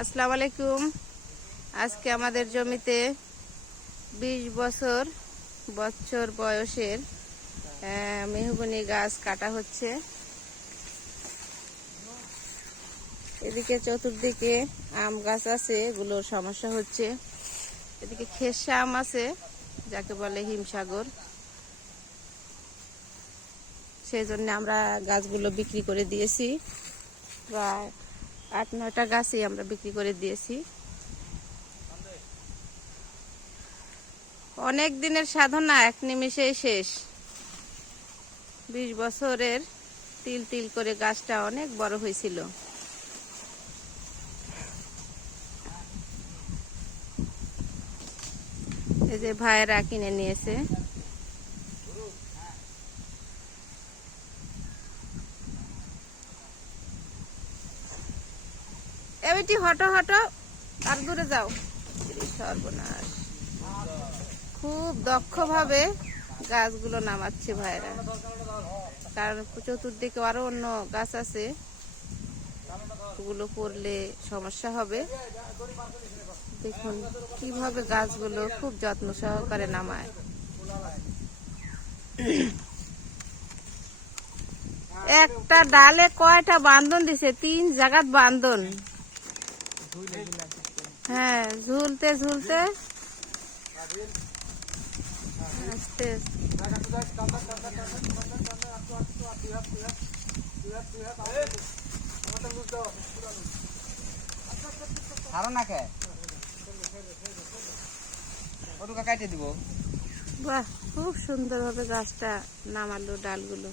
আসসালামু আলাইকুম। আজকে আমাদের জমিতে 20 বছর বয়সের মেহগনি গাছ কাটা হচ্ছে। এদিকে চতুর্দিকে আম গাছ আছে, এগুলোর সমস্যা হচ্ছে। এদিকে খেসা আম আছে, যাকে বলে হিমসাগর। সেই জন্য আমরা গাছগুলো বিক্রি করে দিয়েছি। প্রায় 8-9টা গাছই আমরা বিক্রি করে দিয়েছি। অনেক দিনের সাধনা এক নিমেষেই শেষ। 20 বছরের তিল তিল করে গাছটা অনেক বড় হয়েছিল। এই যে ভাইয়েরা কিনে নিয়েছে। এবিটি হটো হটো, আর দূরে যাও। সর্বনাশ, খুব দক্ষভাবে গাছগুলো নামাচ্ছে ভাইয়েরা, কারণ চতুর্দিকে আরো অন্য গাছ আছে, ওগুলো পড়লে সমস্যা হবে। দেখুন কিভাবে গাছগুলো খুব যত্ন সহকারে নামায়। একটা ডালে কয়টা বান্ধন দিছে, 3 জায়গাত বান্ধন। হ্যাঁ, ঝুলতে ঝুলতে আস্তে বাহ, খুব সুন্দর ভাবে গাছটা নামালো ডালগুলো।